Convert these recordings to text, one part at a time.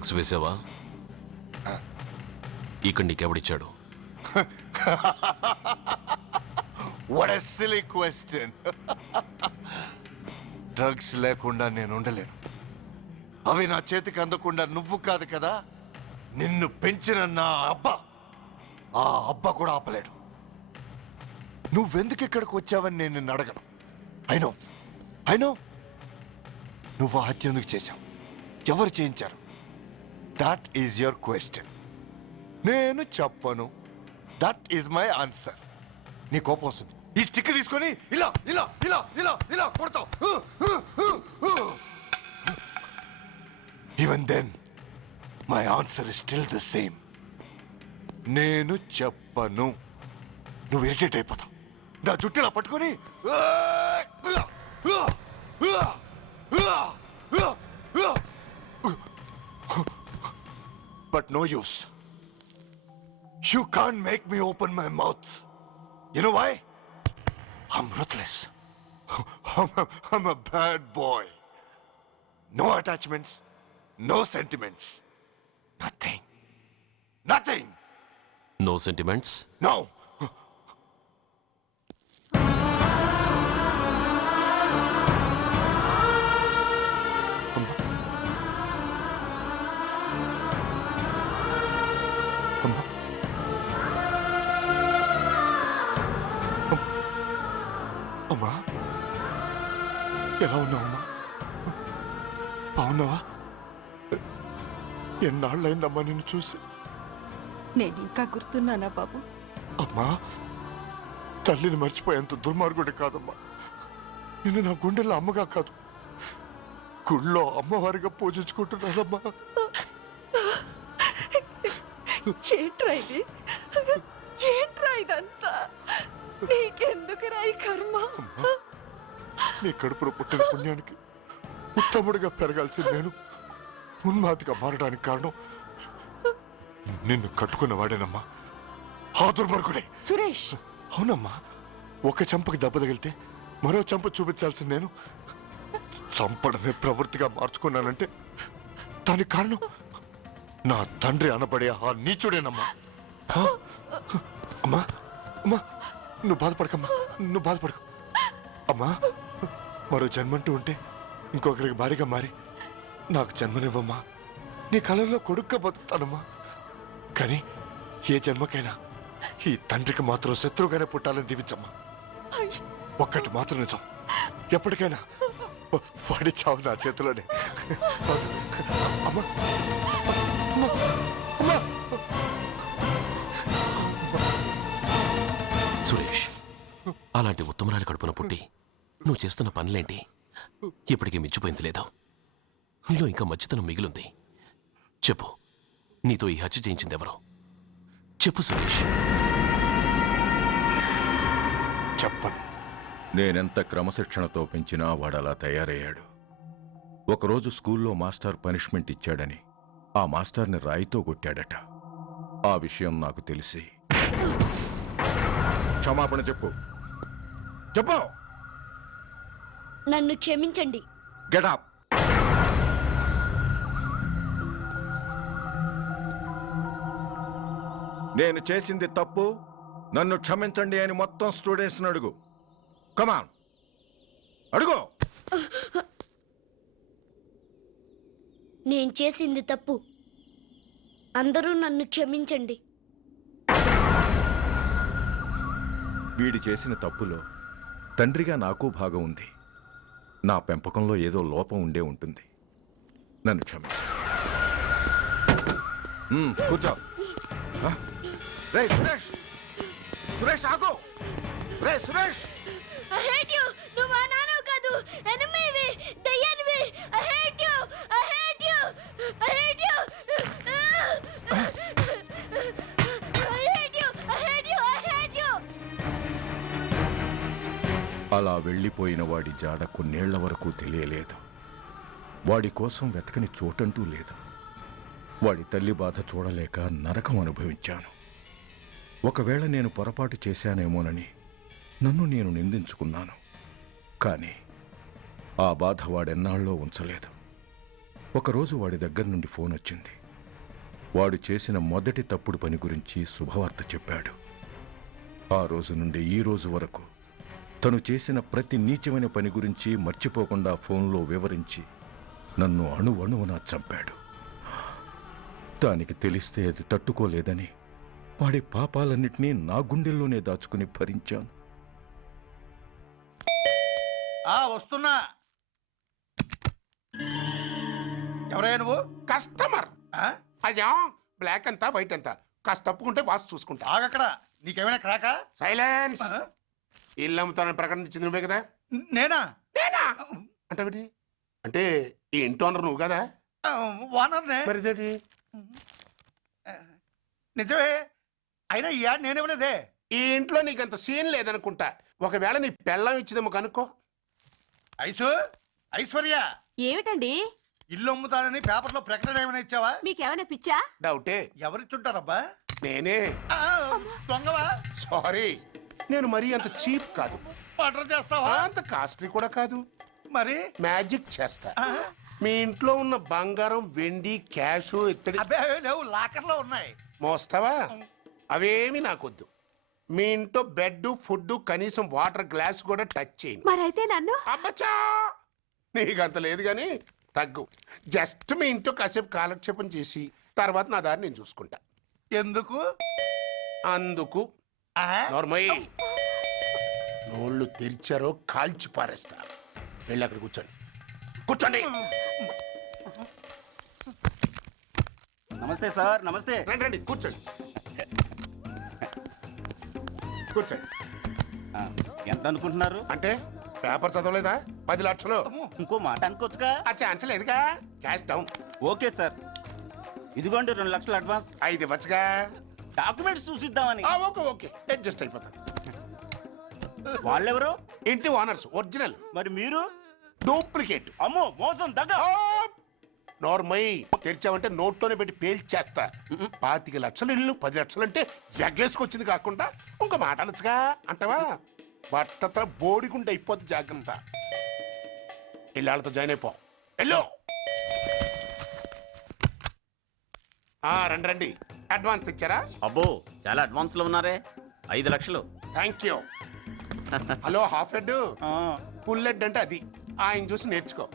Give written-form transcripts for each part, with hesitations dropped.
Drugs వేసావా? ఇక్కడ నీకెవడిచ్చాడు? What a silly question. Drugs లేకుండా నేను ఉండలేను. అవి నా చేతికి అందకుండా నువ్వు కాదు కదా, నిన్ను పెంచిన నా అబ్బా, ఆ అబ్బా కూడా ఆపలేడు. నువ్వెందుకు ఇక్కడికి వచ్చావని నేను నిన్ను అడగను. అయినో నువ్వు హత్య ఎందుకు చేశావు, ఎవరు చేయించారు? That is your question. నేను చెప్పను. That is my answer. నీ కోపం వస్తుంది, ఈ స్టిక్ తీసుకొని ఇలా ఇలా ఇలా ఇలా ఇలా కొడతావు. Even then my answer is still the same. నేను చెప్పను. నువ్వు ఇరిటేట్ అయిపోతావు. నా జుట్టులా పట్టుకొని but no use. You can't make me open my mouth. You know why? I'm ruthless. I'm a bad boy. No attachments, no sentiments. Nothing. Nothing. No sentiments? No. అమ్మా, ఎలా ఉన్నావమ్మా? బాగున్నావా? ఎన్నాళ్ళైందమ్మా నిన్ను చూసి? నేను ఇంకా గుర్తున్నానా బాబు? అమ్మా, తల్లిని మర్చిపోయేంత దుర్మార్గుడి కాదమ్మా. నిన్ను నా గుండెల్లో అమ్మగా కాదు, గుళ్ళో అమ్మవారిగా పూజించుకుంటున్నానమ్మా. ఏంట్రా ఇది? ఏంట్రా ఇదంతా? నీకెందుకు రాయి కర్మ? నీ కడుపులో పుట్టిన పుణ్యానికి ఉత్తముడిగా పెరగాల్సింది నేను ఉన్మాదిగా మారడానికి కారణం నిన్ను కట్టుకున్నవాడేనమ్మా, ఆ దుర్మార్గుడే సురేష్. అవునమ్మా, ఒక చెంపకి దెబ్బ తగిలితే మరో చెంప చూపించాల్సింది నేను చంపడమే ప్రవృత్తిగా మార్చుకున్నానంటే దానికి కారణం నా తండ్రి అనబడే ఆ నీచుడేనమ్మా. అమ్మా అమ్మా, నువ్వు బాధపడకమ్మా, నువ్వు బాధపడకు అమ్మా. మరో జన్మంటూ ఉంటే ఇంకొకరికి భారీగా మారి నాకు జన్మనివ్వమ్మా. నీ కళల్లో కొడుగ్గా బతుకుతానమ్మా. కానీ ఏ జన్మకైనా ఈ తండ్రికి మాత్రం శత్రువుగానే పుట్టాలని దీవించమ్మా. ఒక్కటి మాత్రం నిజం, ఎప్పటికైనా వాడి చావు నా చేతిలోనే. అమ్మా అమ్మా. సురేష్, అలాంటి ఉత్తమరాలి కడుపున పుట్టి నువ్వు చేస్తున్న పనులేంటి? ఇప్పటికీ మించిపోయింది లేదు. నీలో ఇంకా మంచితనం మిగిలింది. చెప్పు, నీతో ఈ హత్య చేయించింది ఎవరు? చెప్పు సురేష్. చెప్పను. నేనెంత క్రమశిక్షణతో పెంచినా వాడలా తయారయ్యాడు. ఒకరోజు స్కూల్లో మాస్టర్ పనిష్మెంట్ ఇచ్చాడని ఆ మాస్టర్ని రాయితో కొట్టాడట. ఆ విషయం నాకు తెలిసి క్షమాపణ చెప్పు. చెప్పు. నన్ను క్షమించండి. Get up. నేను చేసింది తప్పు, నన్ను క్షమించండి అని మొత్తం స్టూడెంట్స్ని అడుగు. కమాన్, అడుగు. నేను చేసింది తప్పు, అందరూ నన్ను క్షమించండి. వీడి చేసిన తప్పులో తండ్రిగా నాకు భాగం ఉంది. నా పెంపకంలో ఏదో లోపం ఉండే ఉంటుంది. నన్ను క్షమించు. కూర్చో. రే సురేష్, సురేష్ ఆగు. రే సురేష్. I hate you. నువ్వు మా నాన్నవు కాదు, ఎనిమివి, దయ్యానివి. I hate you. I hate you. I hate you. I hate you. I hate you. I hate you. అలా వెళ్ళిపోయిన వాడి జాడ కొన్నేళ్ల వరకు తెలియలేదు. వాడి కోసం వెతకని చోటంటూ లేదు. వాడి తల్లి బాధ చూడలేక నరకం అనుభవించాను. ఒకవేళ నేను పొరపాటు చేశానేమోనని నన్ను నేను నిందించుకున్నాను. కానీ ఆ బాధ వాడెన్నాళ్ళో ఉంచలేదు. ఒకరోజు వాడి దగ్గర నుండి ఫోన్ వచ్చింది. వాడు చేసిన మొదటి తప్పుడు పని గురించి శుభవార్త చెప్పాడు. ఆ రోజు నుండి ఈ రోజు వరకు తను చేసిన ప్రతి నీచమైన పని గురించి మర్చిపోకుండా ఫోన్లో వివరించి నన్ను అణువణువునా చంపాడు. దానికి తెలిస్తే అది తట్టుకోలేదని వాడి పాపాలన్నిటినీ నా గుండెల్లోనే దాచుకుని భరించాను. వస్తున్నా. ఎవరయ్యా నువ్వు? కస్టమర్. ఆ? అయ్యా బ్లాక్ అంతా వైట్ అంతా కాస్త తప్పుకుంటే బాస్ చూసుకుంటా. ఆగక్కడ. నీకేమైనా క్రాకా? సైలెన్స్. ఆ? ఇల్లు అమ్ముతానని ప్రకటించింది నువ్వే కదా? నేనా? నేనా అంటే అంటే ఈ ఇంటి ఓనర్ నువ్వు కదా? వానర్నే. మరి ఇదేంటి? నిజమే. అయినా ఈ యాడ్ నేనివ్వలేదే. ఈ ఇంట్లో నీకు అంత సీన్ లేదనుకుంటా. ఒకవేళ నీ పెళ్ళం ఇచ్చిందేమో కనుక్కో. ఐశ్వర్య, ఏమిటండి? ఇల్లు అమ్ముతానని పేపర్లో ప్రకటన ఏమైనా ఇచ్చావా? మీకేమైనా పిచ్చా? డౌటే. ఎవరిచ్చుంటారబ్బా? నేనే. ఆ, దొంగవా? సారీ, నేను మరీ అంత చీప్ కాదు. మర్డర్ చేస్తావా? అంత కాస్ట్లీ కూడా కాదు. మరి మ్యాజిక్ చేస్తా. ఆ? మీ ఇంట్లో ఉన్న బంగారం, వెండి, క్యాష్, ఇత్తడి అబ్బే అవే లేవు, లాకర్లో ఉన్నాయి. మోస్తావా? అవేమి నాకొద్దు. మీ ఇంట్లో బెడ్, ఫుడ్, కనీసం వాటర్ గ్లాస్ కూడా టచ్ చేయండి. మరైతే నన్ను అబ్బచ్చా, నీకంత లేదు గాని తగ్గు. జస్ట్ మీ ఇంట్లో కాసేపు కాలక్షేపం చేసి తర్వాత నా దారి నేను చూసుకుంటా. ఎందుకు? అందుకు ఆ? నార్మల్ నోళ్ళు తెరిచారో కాల్చి పారేస్తా. వెళ్ళి అక్కడ కూర్చోండి. కూర్చోండి. నమస్తే సార్. నమస్తే. రండి రండి కూర్చోండి. కూర్చోండి. ఎంత అనుకుంటున్నారు? అంటే పేపర్ చదవలేదా? 10 లక్షలు. ఇంకో మాట అనుకోవచ్చుగా. ఆ ఛాన్స్ లేదుగా. Cash down. ఓకే సార్, ఇదిగోండి 2 లక్షలు అడ్వాన్స్. 5 ఇవ్వచ్చుగా. డాక్యుమెంట్స్ చూసిద్దామని. ఓకే ఓకే అడ్జస్ట్ అయిపోతాను. వాళ్ళెవరు? ఇంటి ఓనర్స్ ఒరిజినల్, మరి మీరు? డూప్లికేట్. అమ్మో, మోసం, దగ్గ. నార్మల్ తెరిచావంటే నోట్లోనే పెట్టి పేల్చేస్తా. 25 లక్షలు ఇల్లు 10 లక్షలు అంటే ఎగ్గేసుకొచ్చింది కాకుండా ఇంకో మాట అనొచ్చుగా. అంటావా? బట్టతో బోడిగుండి అయిపోద్ది. జాగ్రత్త. ఇళ్ళతో జాయిన్ అయిపో. వెళ్ళు. రండి రండి. అడ్వాన్స్ ఇచ్చారా? అబ్బో, చాలా అడ్వాన్స్ లో ఉన్నారే. 5 లక్షలు. Thank you. Hello, half head full head అంటే అది. ఆయన చూసి నేర్చుకో.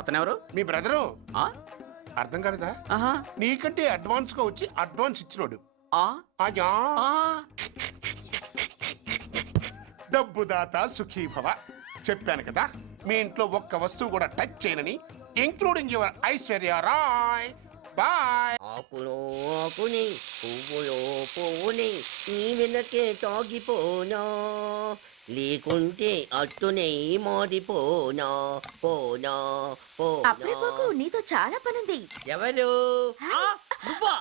అతనెవరు? మీ బ్రదరు. ఆ? అర్థం కాలేదా? ఆహా. నీకంటే అడ్వాన్స్ గా వచ్చి అడ్వాన్స్ ఇచ్చినోడు. ఆ? అయ్యా, ఆ. డబ్బు దాత సుఖీభవ. చెప్పాను కదా, మీ ఇంట్లో ఒక్క వస్తువు కూడా టచ్ చేయనని, including your Aishwarya Rai. Bye. ఆకులో ఆకుని పువ్వులో పువ్వుని నీ వెనకే తాగిపోనా, లేకుంటే అట్టునే మారిపోనా పోనా అప్పుడే పోకు, నీతో చాలా పనుంది. ఎవరు? నువ్వా?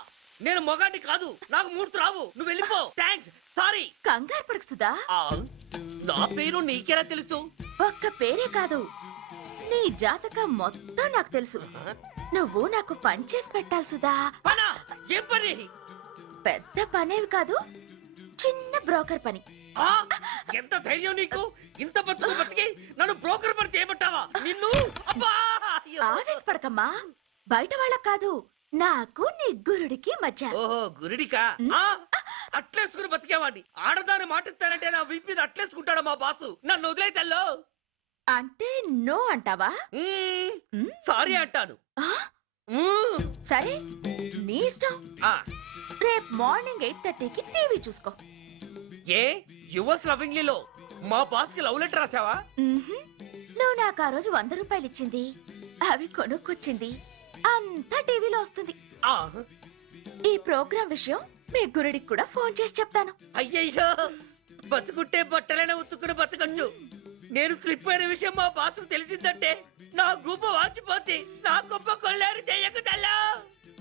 నేను మొగాన్ని కాదు, నాకు మూడు రావు. నువ్వు వెళ్ళిపో. Thanks, sorry. కంగారు పడకు సుధా. నా పేరు నీకెలా తెలుసు? ఒక్క పేరే కాదు, నీ జాతకం మొత్తం నాకు తెలుసు. నువ్వు నాకు పని చేసి పెట్టాలి సుధా. పనా? ఏం పని? పెద్ద పనేవి కాదు, చిన్న బ్రోకర్ పని. ఎంత ధైర్యం నీకు? ఇంత బతుకు బతికి నన్ను బ్రోకర్ పని చేయబట్టావా? నిన్ను ఆవేశపడకమ్మా, బయట వాళ్ళకు కాదు, నాకు నీ గురుడికి మధ్య. ఓహో, గురుడికా? అట్లేసుకుని బతికేవాడిని. ఆడదాన్ని మాటిస్తానంటే నా వీపు మీద అట్లేసుకుంటాడు మా బాసు. నన్ను వదిలే తెల్లో. అంటే నో అంటావా? సారీ అంటాను. సరే, నీ ఇష్టం. రేపు మార్నింగ్ 8:30కి టీవీ చూసుకో. ఏ యువర్స్ లవింగ్లీలో మా బాస్ కి లవ్ లెటర్ రాసావా? నువ్వు నాకు ఆ రోజు 100 రూపాయలు ఇచ్చింది, అవి కొనుక్కొచ్చింది అంతా టీవీలో వస్తుంది. ఈ ప్రోగ్రాం విషయం మీ గురుడికి కూడా ఫోన్ చేసి చెప్తాను. అయ్యయ్యో, బతుకుంటే బట్టలైనా ఉత్తుకుని బతకచ్చు. నేను స్లిప్ అయిన విషయం మా బాసు తెలిసిందంటే నా గుబ్బ వాచిపోతే నా గొప్ప కొల్లారు చెయ్యకు తల్లా.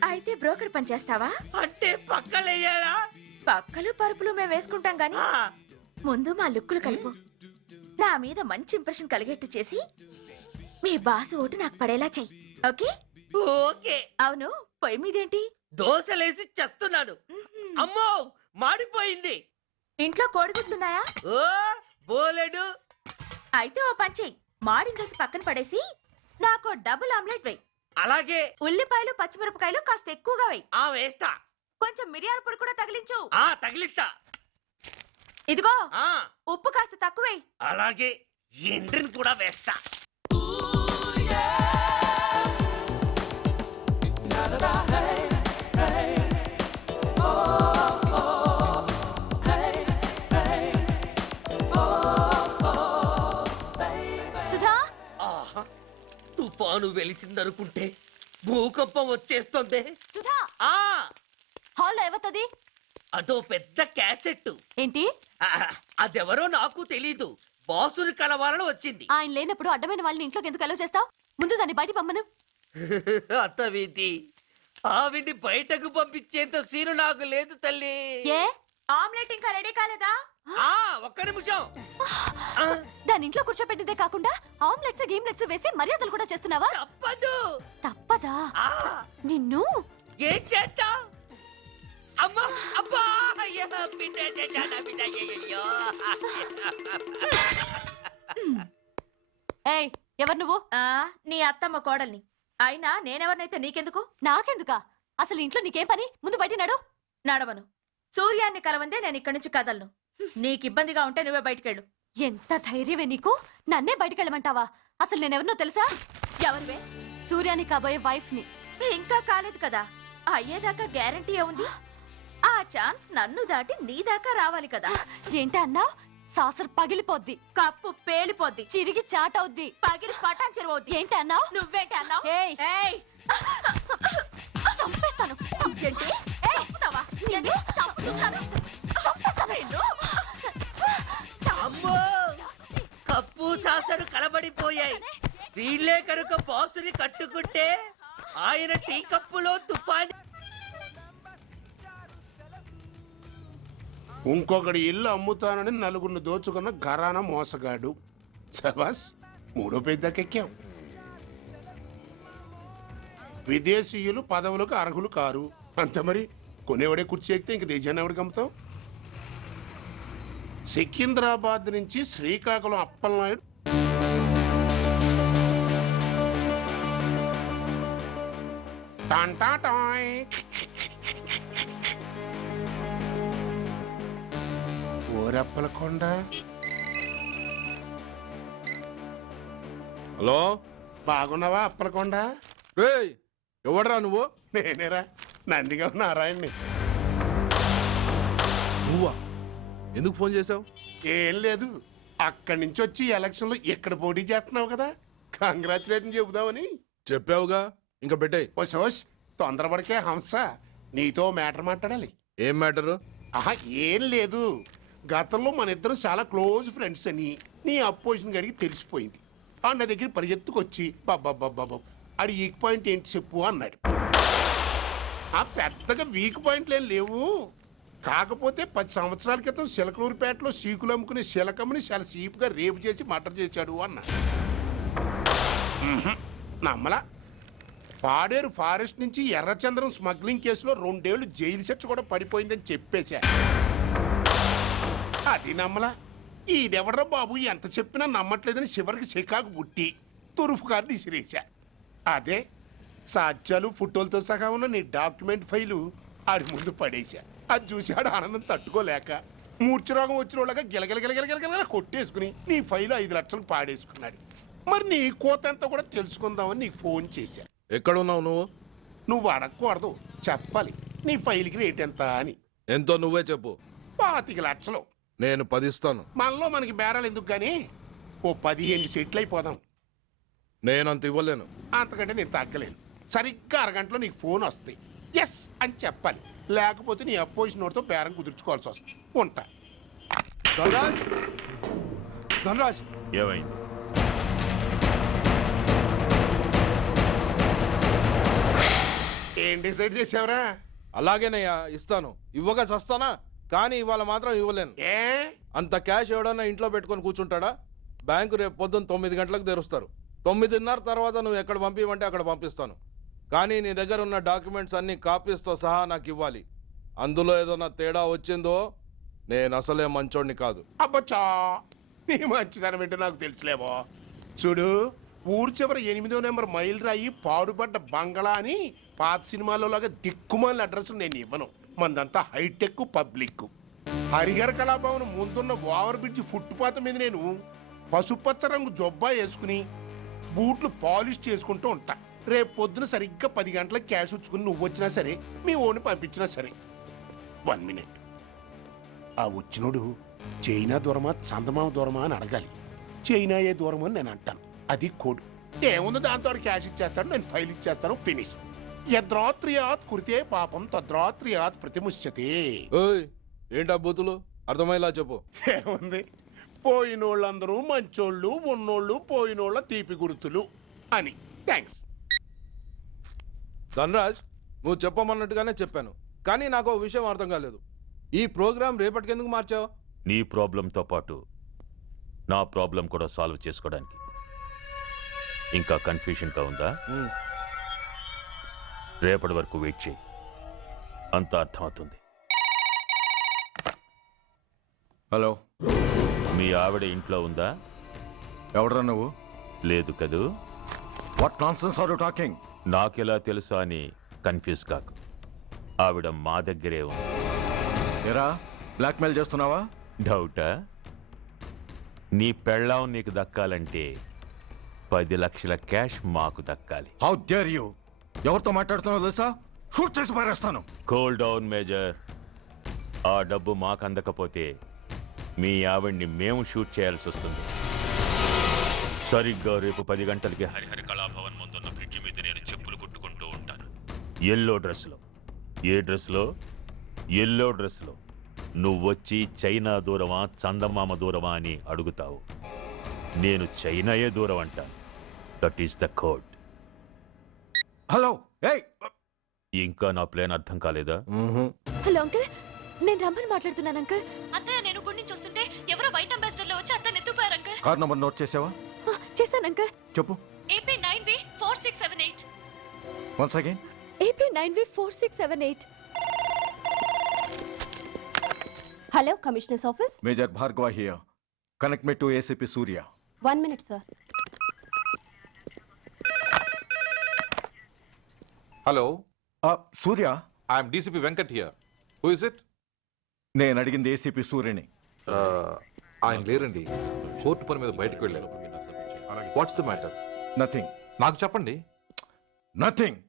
అయితే బ్రోకర్ పని చేస్తావా? అంటే పక్కలేయాలా? పక్కలు పరుపులు మేము వేసుకుంటాం గాని ముందు మా లుక్కులు కలుపు. నా మీద మంచి ఇంప్రెషన్ కలిగేట్టు చేసి మీ బాసు ఓటు నాకు పడేలా చెయ్యి. ఓకే? ఓకే. అవును, పొయ్యి మీదేంటి? దోశలేసి చేస్తున్నాను. అమ్మో, మాడిపోయింది. ఇంట్లో కోడిగుడ్లున్నాయా? ఓ బోలెడు. అయితే ఓ పని చెయ్యి, మాడిన దోశ పక్కన పడేసి నాకు డబుల్ ఆమ్లెట్ వెయ్యి. అలాగే. ఉల్లిపాయలు పచ్చిమిరపకాయలు కాస్త ఎక్కువగా వేయి. ఆ వేస్తా. కొంచెం మిరియాల పొడి కూడా తగిలించు. ఆ తగిలిస్తా. ఇదిగో ఆ ఉప్పు కాస్త తక్కువే. అలాగే. ఎండ్రిని కూడా వేస్తా. సుధా, ఆహా, తుఫాను వెలిసిందనుకుంటే భూకంపం వచ్చేస్తుంది. సుధా, ఆ హాల్లో ఎవతది? అదో పెద్ద క్యాసెట్. ఏంటి? అదెవరో నాకు తెలీదు. బాసుని కలవాలని వచ్చింది. ఆయన లేనప్పుడు అడ్డమైన వాళ్ళని ఇంట్లోకి ఎందుకు అలౌ చేస్తావు? ముందు దాన్ని బయట పంపను. అత్త వీధి ఆవిడ్ని బయటకు పంపించేంత సీను నాకు లేదు తల్లి. ఏ ఆమ్లెట్ ఇంకా రెడీ కాలేదా? ఆ ఒక్క నిమిషం. ఆ, దాని ఇంట్లో కూర్చోపెట్టిందే కాకుండా ఆమ్లెట్స్ గేమ్లెట్స్ వేసి మర్యాదలు కూడా చేస్తున్నావా? తప్పదు. తప్పదా? ఆ నిన్ను ఏం చేస్తా? అమ్మా అబ్బా అయ్యా, బిడ్డ చేశానా బిడ్డ, అయ్యయ్యో. ఏయ్, ఎవరు నువ్వు? నీ అత్తమ్మ కోడల్ని. అయినా నేనెవరినైతే నీకెందుకు? నాకెందుకా? అసలు ఇంట్లో నీకేం పని? ముందు బయట నడు. నడవను. సూర్యాన్ని కలవందే నేను ఇక్కడి నుంచి కదలను. నీకు ఇబ్బందిగా ఉంటే నువ్వే బయటికెళ్ళు. ఎంత ధైర్యమే నీకు? నన్నే బయటకెళ్ళమంటావా? అసలు నేనెవరినో తెలుసా? ఎవరివే? సూర్యాని కాబోయే వైఫ్ ని. ఇంకా కాలేదు కదా. అయ్యేదాకా గ్యారంటీ ఏముంది? ఆ ఛాన్స్ నన్ను దాటి నీ దాకా రావాలి కదా. ఏంటి అన్నావ్? సాసర్ పగిలిపోద్ది, కప్పు పేలిపోద్ది, చిరిగి చాటవుద్ది, పగిలి పటాన్ చెరువవుద్ది. ఏంటి అన్నావ్? నువ్వేంటి అన్నావు? ఏయ్, ఏయ్! చంపేస్తాను. ఏంటి? చంపుతావా? ఏంటి? చంపుతాను. చంపేస్తాను నిన్ను. అమ్మో, కప్పు సాసరు కలబడిపోయాయి. వీళ్ళే కనుక బాసుని కట్టుకుంటే ఆయన టీ కప్పులో తుఫాను. ఇంకొకటి ఇల్లు అమ్ముతానని నలుగురిని దోచుకున్న ఘరానా మోసగాడు. సబాస్, మూడో పెద్దకెక్కాం. విదేశీయులు పదవులకు అర్హులు కారు. అంత మరి కొనేవాడే కుర్చీ ఎక్కితే ఇంక దేశాన్ని ఎవరికి అమ్ముతాం? సికింద్రాబాద్ నుంచి శ్రీకాకుళం అప్పలనాయుడు టాంటాటాయ్. ఓరప్పలకొండ. హలో, బాగున్నావా అప్పలకొండ? రేయ్, ఎవడరా నువ్వు? నేనేరా, నందిగా నారాయణని. నువ్వా? ఎందుకు ఫోన్ చేసావు? ఏం లేదు, అక్కడి నుంచి వచ్చి ఎలక్షన్లో ఇక్కడ పోటీ చేస్తున్నావు కదా, కంగ్రాచులేషన్ చెబుదామని. చెప్పావుగా, ఇంకా పెట్టాయి. ఓ సోష్, తొందరపడికే హంస, నీతో మ్యాటర్ మాట్లాడాలి. ఏం మ్యాటరు? ఆహా, ఏం లేదు, గతంలో మన ఇద్దరం చాలా క్లోజ్ ఫ్రెండ్స్ అని నీ అపోజిషన్ గడికి తెలిసిపోయింది. ఆ నా దగ్గర పరిగెత్తుకొచ్చి బాబా ఆడి వీక్ పాయింట్ ఏంటి చెప్పు అన్నాడు. ఆ పెద్దగా వీక్ పాయింట్లు ఏం లేవు, కాకపోతే 10 సంవత్సరాల క్రితం సిలకలూరుపేటలో సీకులు అమ్ముకునే శిలకమ్మని చాలా సీపుగా రేపు చేసి మర్డర్ చేశాడు అన్నా. నమ్మలా. పాడేరు ఫారెస్ట్ నుంచి ఎర్రచంద్రం స్మగ్లింగ్ కేసులో 2 ఏళ్లు జైలు శిక్ష కూడా పడిపోయిందని చెప్పేశా. అది నమ్మలా. ఈడెవడ్రా బాబు ఎంత చెప్పినా నమ్మట్లేదని చివరికి చికాకు పుట్టి తురుపు కార్డు ఇసిరేశా. అదే సాక్ష్యాలు ఫోటోలతో సహా ఉన్న నీ డాక్యుమెంట్ ఫైలు ఆడి ముందు పడేశా. అది చూసి ఆడు ఆనందం తట్టుకోలేక మూర్ఛరోగం వచ్చిన వాళ్ళగా గిలగిలగిలగిలగిలగిల కొట్టేసుకుని నీ ఫైలు 5 లక్షలు పాడేసుకున్నాడు. మరి నీ కోతంతా కూడా తెలుసుకుందామని నీకు ఫోన్ చేశా. ఎక్కడున్నావు నువ్వు? నువ్వు అడగకూడదు, చెప్పాలి. నీ ఫైల్కి రేట్ ఎంత అని. ఎంతో నువ్వే చెప్పు. 25 లక్షలు. నేను 10 ఇస్తాను. మనలో మనకి బేరాలు ఎందుకు గానీ ఓ 15 సెట్లు అయిపోదాం. నేనంత ఇవ్వలేను. అంతకంటే నేను తగ్గలేను. సరిగ్గా అరగంటలో నీకు ఫోన్ వస్తాయి. ఎస్ అని చెప్పాలి, లేకపోతే నీ అపోజిషన్ నోటితో బేరం కుదుర్చుకోవాల్సి వస్తుంది. ఉంటా. ధనరాజ్, ధనరాజ్, ఏమైంది? ఏం డిసైడ్ చేసావురా? అలాగేనయ్యా, ఇస్తాను. ఇవ్వగా చస్తానా, కానీ ఇవాళ మాత్రం ఇవ్వలేను. ఏ అంత క్యాష్ ఎవడన్నా ఇంట్లో పెట్టుకొని కూర్చుంటాడా? బ్యాంకు రేపు పొద్దున్న 9 గంటలకు తెరుస్తారు. 9:30 తర్వాత నువ్వు ఎక్కడ పంపివంటే అక్కడ పంపిస్తాను. కానీ నీ దగ్గర ఉన్న డాక్యుమెంట్స్ అన్ని కాపీస్తో సహా నాకు ఇవ్వాలి. అందులో ఏదైనా తేడా వచ్చిందో నేను అసలే మంచోడిని కాదు. అబ్బచ్చా, నీ మంచిదనం ఏంటో నాకు తెలుసులేమో. చూడు, ఊరు చివర 8వ నెంబర్ మైల్ రాయి పాడుపడ్డ బంగళా అని పాత సినిమాలో లాగా దిక్కుమాల అడ్రస్ నేను ఇవ్వను. మందంతా హైటెక్ పబ్లిక్. హరిహర కళాభవన్ ముందున్న ఓవర్ బ్రిడ్జ్ ఫుట్పాత్ మీద నేను పసుపచ్చ రంగు జొబ్బా వేసుకుని బూట్లు పాలిష్ చేసుకుంటూ ఉంటా. రేపు పొద్దున సరిగ్గా 10 గంటలకు క్యాష్ వచ్చుకుని నువ్వు వచ్చినా సరే, మీ ఓన్ని పంపించినా సరే. 1 మినిట్. ఆ వచ్చినోడు చైనా దూరమా చందమామ దూరమా అని అడగాలి. చైనా ఏ దూరం అని నేను అంటాను. అది కోడ్. ఏముంది దాంతో క్యాష్ ఇచ్చేస్తాడు, నేను ఫైల్ ఇచ్చేస్తాను, ఫినిష్. యద్రాత్రియాత్ కురితే పాపం తద్రాత్రియాత్ ప్రతిముష్యతే. ఏంటా బూతులు అర్థమయ్యేలా చెప్పు. ఏముంది, పోయినోళ్ళందరూ మంచోళ్ళు, ఉన్నోళ్ళు పోయినోళ్ళ తీపి గుర్తులు అని. థ్యాంక్స్. ధనరాజ్, నువ్వు చెప్పమన్నట్టుగానే చెప్పాను, కానీ నాకు ఒక విషయం అర్థం కాలేదు. ఈ ప్రోగ్రాం రేపటికి ఎందుకు మార్చావు? నీ ప్రాబ్లంతో పాటు నా ప్రాబ్లం కూడా సాల్వ్ చేసుకోవడానికి. ఇంకా కన్ఫ్యూజన్గా ఉందా? రేపటి వరకు వెయిట్ చేయి, అంతా అర్థమవుతుంది. హలో, మీ ఆవిడ ఇంట్లో ఉందా? ఎవడరా నువ్వు? లేదు కదూ. What nonsense are you talking? నాకెలా తెలుసా అని కన్ఫ్యూజ్ కాకు. ఆవిడ మా దగ్గరే ఉంది. ఎరా, బ్లాక్మెయిల్ చేస్తున్నావా? డౌటా? నీ పెళ్ళాం నీకు దక్కాలంటే 10 లక్షల క్యాష్ మాకు దక్కాలి. How dare you! ఎవరితో మాట్లాడుతున్నావు తెలుసా? షూట్ చేసి పారేస్తాను. Cool down major. ఆ డబ్బు మాకు అందకపోతే మీ ఆవిడ్ని మేము షూట్ చేయాల్సి వస్తుంది. సరిగ్గా రేపు 10 గంటలకి హరిహర కళాభవన్ ముందున్న బ్రిడ్జి మీద నేను చెప్పులు కుట్టుకుంటూ ఉంటాను. ఎల్లో డ్రెస్లో. ఏ డ్రెస్లో? ఎల్లో డ్రెస్లో. నువ్వొచ్చి చైనా దూరమా చందమామ దూరమా అని అడుగుతావు. నేను చైనాయే దూరం అంటాను. That is the code. Hello, ఏయ్! ఇంకా నా ప్లాన్ అర్థం కాలేదా? హలో అంకుల్, నేను రమ్మని మాట్లాడుతున్నాను అంకుల్. అత్తయ్య నేను గుడి నుంచి వస్తుంటే ఎవరో వైట్ అంబాసిడర్ లో వచ్చి అత్తని ఎత్తుపోయారు అంకుల్. కార్ నంబర్ నోట్ చేసావా? చేశాను అంకుల్. చెప్పు. AP 9V4678. Once again. AP 9V4678. Hello, commissioners office. Major Bhargava here. Connect me to ACP Surya. 1 minute sir. Hello, Surya. I'm DCP Venkat here. Who is it? నేను అడిగింది ACP సూర్యని. ఆయన లేరండి, court పని మీద బయటకు వెళ్ళారు. What's the matter? నథింగ్. నాకు చెప్పండి. నథింగ్.